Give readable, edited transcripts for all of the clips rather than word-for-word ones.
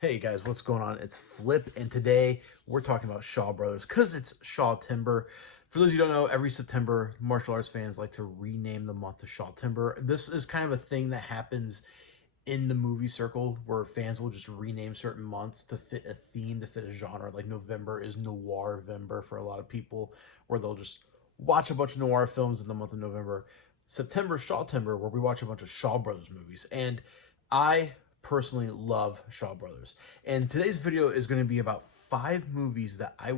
Hey guys, what's going on? It's Flip, and today we're talking about Shaw Brothers because it's Shaw Timber. For those of you who don't know, every September, martial arts fans like to rename the month to Shaw Timber. This is kind of a thing that happens in the movie circle where fans will just rename certain months to fit a theme, to fit a genre. Like November is Noir-vember for a lot of people, where they'll just watch a bunch of noir films in the month of November. September is Shaw Timber, where we watch a bunch of Shaw Brothers movies. And I personally love Shaw Brothers. And today's video is going to be about 5 movies that I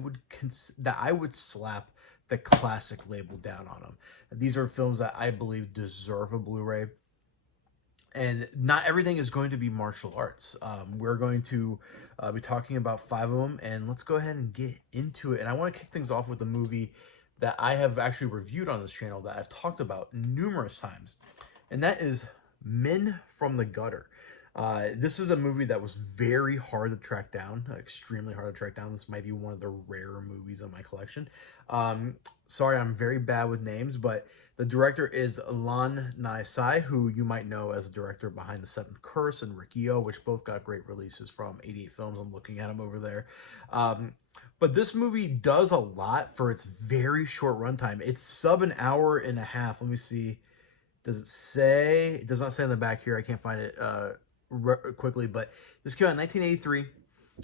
would slap the classic label down on them. These are films that I believe deserve a Blu-ray, and not everything is going to be martial arts. We're going to be talking about 5 of them, and let's go ahead and get into it. And I want to kick things off with a movie that I have actually reviewed on this channel that I've talked about numerous times, and that is Men from the Gutter. This is a movie that was very hard to track down, extremely hard to track down. This might be one of the rarer movies in my collection. Sorry, I'm very bad with names, but the director is Lan Nai Sai, who you might know as the director behind The Seventh Curse and Rikio, which both got great releases from 88 Films. I'm looking at him over there. But this movie does a lot for its very short runtime. It's sub an hour and a half. Let me see. Does it say? It does not say on the back here. I can't find it quickly, but this came out in 1983,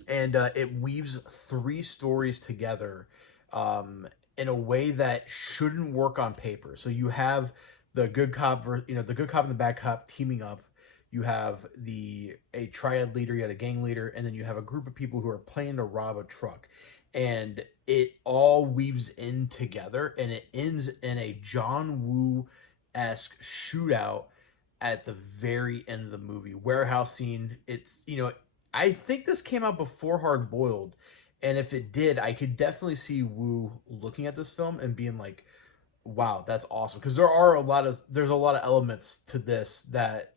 and it weaves 3 stories together in a way that shouldn't work on paper. So you have the good cop, the good cop and the bad cop teaming up. You have a triad leader, you have a gang leader, and then you have a group of people who are planning to rob a truck. And it all weaves in together, and it ends in a John Woo-esque shootout at the very end of the movie. Warehouse scene. It's, I think this came out before Hard Boiled, and if it did, I could definitely see Woo looking at this film and being like, wow, that's awesome. Because there's a lot of elements to this that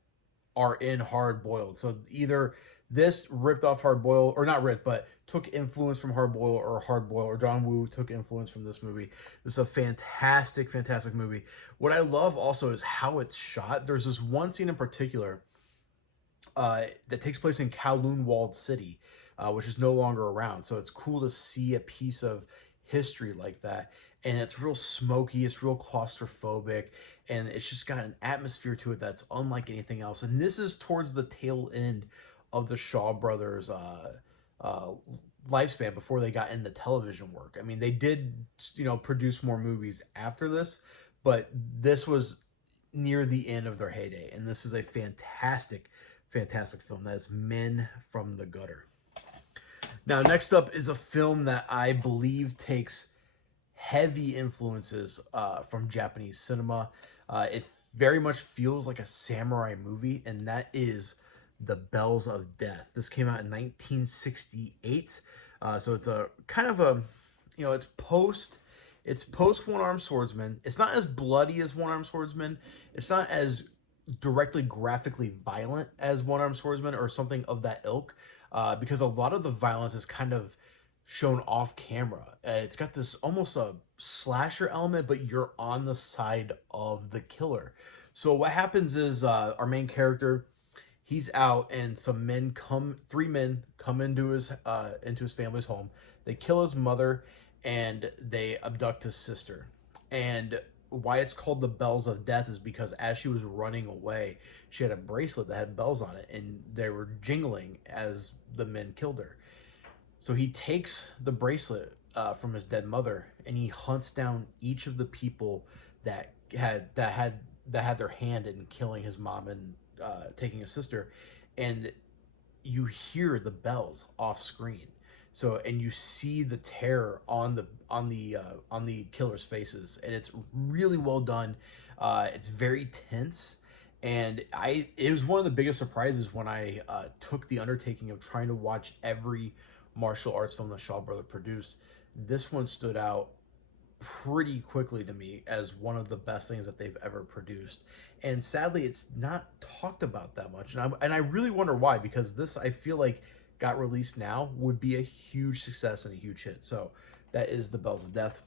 are in Hard Boiled. So either this ripped off Hard Boiled, or not ripped, but took influence from Hard Boiled, or John Woo took influence from this movie. This is a fantastic, fantastic movie. What I love also is how it's shot. There's this one scene in particular that takes place in Kowloon Walled City, which is no longer around. So it's cool to see a piece of history like that. And it's real smoky, it's real claustrophobic, and it's just got an atmosphere to it that's unlike anything else. And this is towards the tail end of the Shaw Brothers lifespan before they got into television work. I mean, they did, produce more movies after this, but this was near the end of their heyday. And this is a fantastic, fantastic film. That is Men from the Gutter. Now, next up is a film that I believe takes heavy influences from Japanese cinema. It very much feels like a samurai movie, and that is The Bells of Death. This came out in 1968. So it's a kind of a, it's post One-Armed Swordsman. It's not as bloody as One-Armed Swordsman. It's not as directly graphically violent as One-Armed Swordsman or something of that ilk, because a lot of the violence is kind of shown off camera. It's got this almost a slasher element, but you're on the side of the killer. So what happens is our main character, he's out, and 3 men come into his family's home. They kill his mother, and they abduct his sister. And why it's called the Bells of Death is because as she was running away, she had a bracelet that had bells on it, and they were jingling as the men killed her. So he takes the bracelet from his dead mother, and he hunts down each of the people that had their hand in killing his mom and taking his sister, and you hear the bells off screen. So, and you see the terror on the killer's faces, and it's really well done. It's very tense, and it was one of the biggest surprises when I took the undertaking of trying to watch every martial arts film that Shaw Brothers produced. This one stood out pretty quickly to me as one of the best things that they've ever produced, and sadly it's not talked about that much, and I really wonder why, because this, I feel like, got released now would be a huge success and a huge hit. So that is The Bells of Death.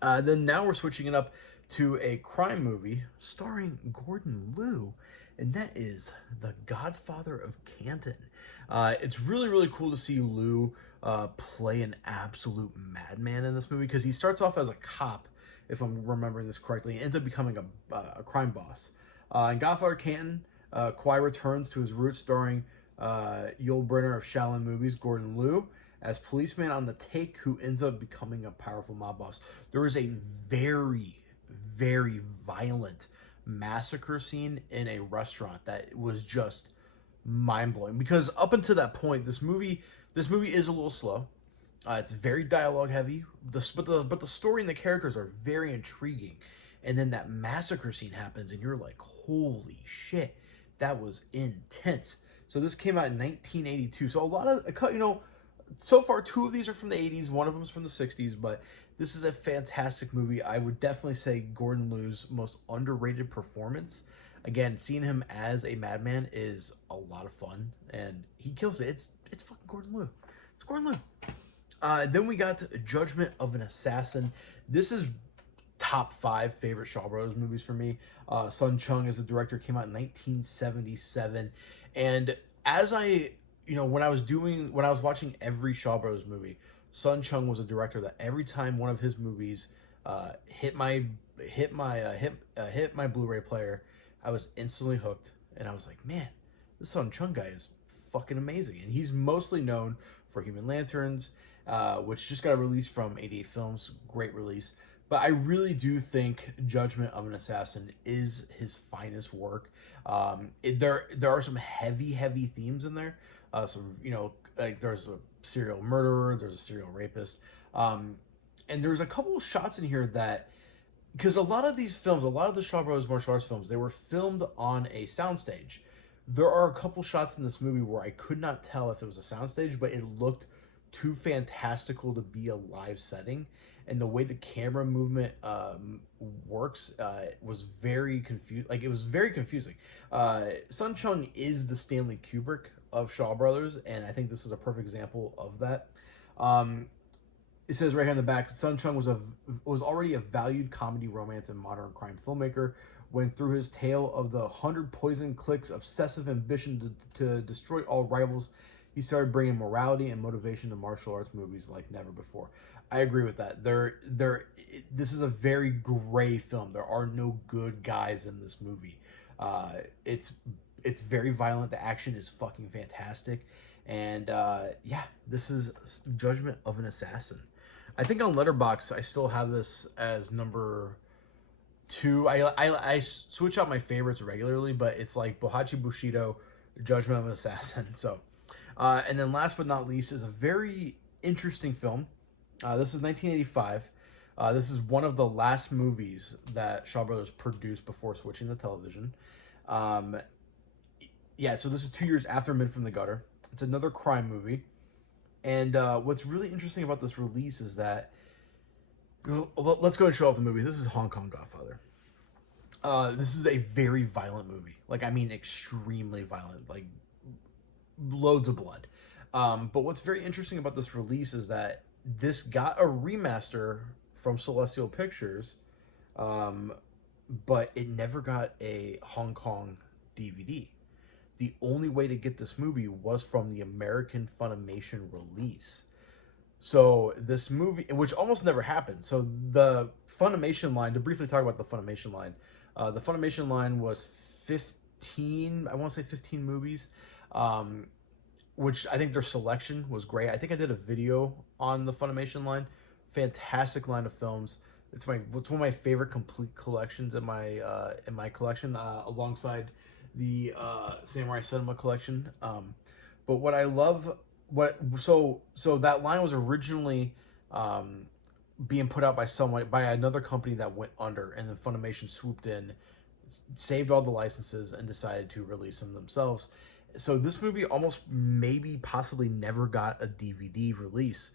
Then now we're switching it up to a crime movie starring Gordon Liu, and that is The Godfather of Canton. It's really, really cool to see Lou play an absolute madman in this movie, because he starts off as a cop, if I'm remembering this correctly, and ends up becoming a crime boss. In Godfather Canton, Kwai returns to his roots, starring Yul Brynner of Shaolin movies, Gordon Liu, as policeman on the take, who ends up becoming a powerful mob boss. There is a very, very violent massacre scene in a restaurant that was just mind-blowing, because up until that point, this movie is a little slow. It's very dialogue heavy, but the story and the characters are very intriguing. And then that massacre scene happens, and you're like, holy shit, that was intense. So this came out in 1982. So a lot of, so far 2 of these are from the 80s, one of them is from the 60s, but this is a fantastic movie. I would definitely say Gordon Liu's most underrated performance. Again, seeing him as a madman is a lot of fun, and he kills it. It's fucking Gordon Liu. It's Gordon Liu. Then we got Judgment of an Assassin. This is top 5 favorite Shaw Brothers movies for me. Sun Chung as the director, came out in 1977, and as when I was watching every Shaw Brothers movie, Sun Chung was a director that every time one of his movies hit my Blu-ray player, I was instantly hooked, and I was like, man, this Sun Chung guy is fucking amazing. And he's mostly known for Human Lanterns, which just got released from 88 Films, great release. But I really do think Judgment of an Assassin is his finest work. There are some heavy themes in there. Like there's a serial murderer, there's a serial rapist, and there's a couple of shots in here that, because a lot of these films, a lot of the Shaw Brothers martial arts films, they were filmed on a soundstage. There are a couple shots in this movie where I could not tell if it was a soundstage, but it looked too fantastical to be a live setting. And the way the camera movement works was very confused. Like, it was very confusing. Sun Chung is the Stanley Kubrick of Shaw Brothers, and I think this is a perfect example of that. It says right here in the back, Sun Chung was already a valued comedy, romance, and modern crime filmmaker when, through his tale of the 100 poison cliques' obsessive ambition to destroy all rivals, he started bringing morality and motivation to martial arts movies like never before. I agree with that. This is a very gray film. There are no good guys in this movie. It's very violent. The action is fucking fantastic. And this is Judgment of an Assassin. I think on Letterboxd, I still have this as number 2. I switch out my favorites regularly, but it's like Bohachi Bushido, Judgment of an Assassin. So, and then last but not least is a very interesting film. This is 1985. This is one of the last movies that Shaw Brothers produced before switching to television. So this is 2 years after Men from the Gutter. It's another crime movie. And what's really interesting about this release is that, let's go and show off the movie. This is Hong Kong Godfather. This is a very violent movie. Like, I mean, extremely violent. Like, loads of blood. But what's very interesting about this release is that this got a remaster from Celestial Pictures, but it never got a Hong Kong DVD. The only way to get this movie was from the American Funimation release. So this movie, which almost never happened. So the Funimation line, to briefly talk about the Funimation line was 15, I want to say 15 movies, which I think their selection was great. I think I did a video on the Funimation line. Fantastic line of films. It's one of my favorite complete collections in my collection, alongside the Samurai Cinema collection. But what I love, so that line was originally being put out by another company that went under, and then Funimation swooped in, saved all the licenses, and decided to release them themselves. So this movie almost possibly never got a DVD release,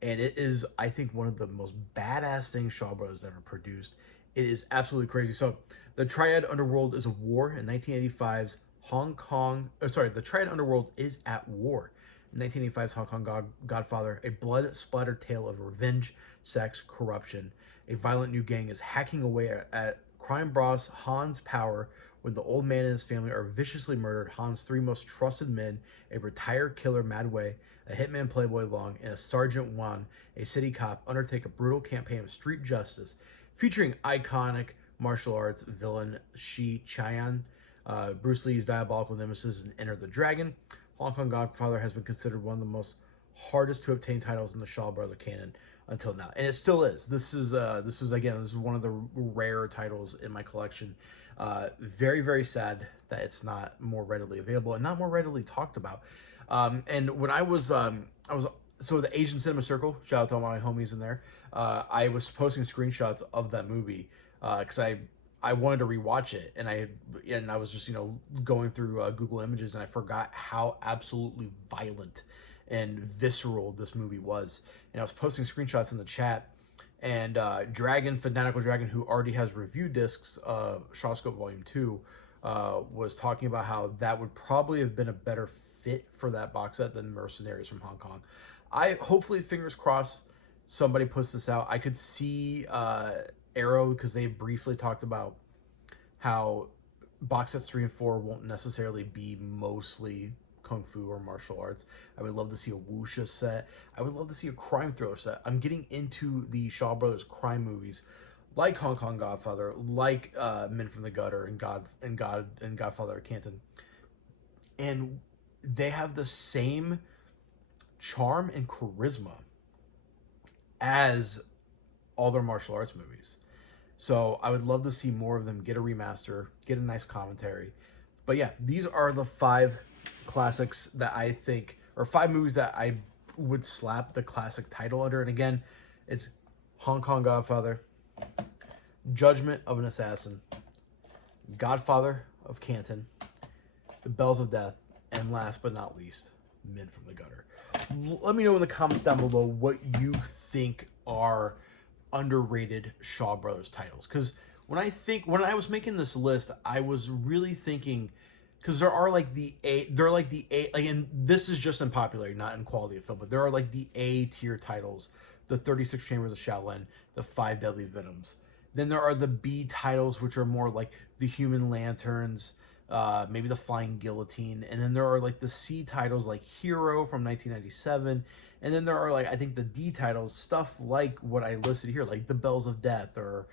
and it is, I think, one of the most badass things Shaw Brothers ever produced. It is absolutely crazy. So the Triad Underworld is a war in 1985's Hong Kong. The Triad Underworld is at war in 1985's Hong Kong Godfather, a blood-splattered tale of revenge, sex, corruption. A violent new gang is hacking away at crime boss Han's power when the old man and his family are viciously murdered, Han's three most trusted men, a retired killer Mad Wei, a hitman Playboy Long, and a Sergeant Wan, a city cop, undertake a brutal campaign of street justice featuring iconic martial arts villain Shi Chian, Bruce Lee's diabolical nemesis in Enter the Dragon. Hong Kong Godfather has been considered one of the most hardest to obtain titles in the Shaw Brother canon until now, and it still is. This is one of the rare titles in my collection. Very, very sad that it's not more readily available and not more readily talked about. And when I was so the Asian Cinema Circle, shout out to all my homies in there. I was posting screenshots of that movie because I wanted to rewatch it, and I was just going through Google Images, and I forgot how absolutely violent and visceral this movie was. And I was posting screenshots in the chat, and Fanatical Dragon, who already has review discs of Shawscope Volume 2, was talking about how that would probably have been a better fit for that box set than Mercenaries from Hong Kong. Hopefully, fingers crossed, somebody puts this out. I could see Arrow, because they briefly talked about how box sets 3 and 4 won't necessarily be mostly kung fu or martial arts. I would love to see a wuxia set. I would love to see a crime thriller set. I'm getting into the Shaw Brothers crime movies, like Hong Kong Godfather, like Men from the Gutter and Godfather of Canton, and they have the same charm and charisma as all their martial arts movies. So I would love to see more of them get a remaster, get a nice commentary. But yeah, these are the 5 classics that I think, or 5 movies that I would slap the classic title under. And again, it's Hong Kong Godfather, Judgment of an Assassin, Godfather of Canton, The Bells of Death, and last but not least, Men from the Gutter. Let me know in the comments down below what you think are underrated Shaw Brothers titles, because when I was making this list, I was really thinking, because there are like the A, and this is just in popularity, not in quality of film, but there are like the A tier titles, the 36 Chambers of Shaolin, the 5 Deadly Venoms. Then there are the B titles, which are more like the Human Lanterns, maybe the Flying Guillotine, and then there are like the C titles like Hero from 1997, and then there are like, I think, the D titles, stuff like what I listed here, like The Bells of Death or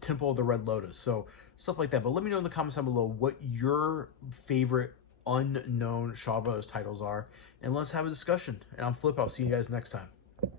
Temple of the Red Lotus, so stuff like that. But let me know in the comments down below what your favorite unknown Shaw Brothers titles are, and let's have a discussion. And I'm Flip. I'll see you guys next time.